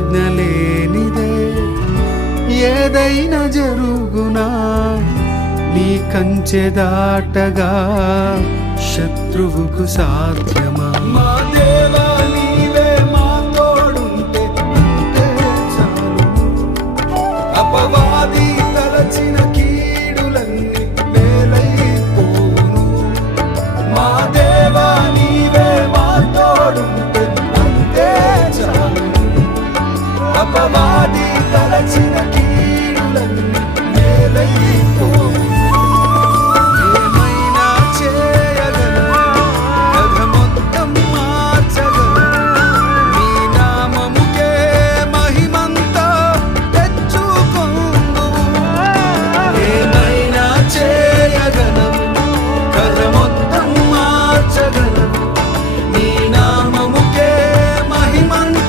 ఆజ్ఞ లేనిదే ఏదైనా జరుగునా, నీ కంచె దాటగా శత్రువుకు సాధ్యమా? మా దేవా నీవే మా తోడుంటే అంతే చాలు. అపవాది తలచిన కీడులన్నీ మేలైపోను. మా దేవా నీవే మా తోడుంటే అంతే చాలు. అపవాది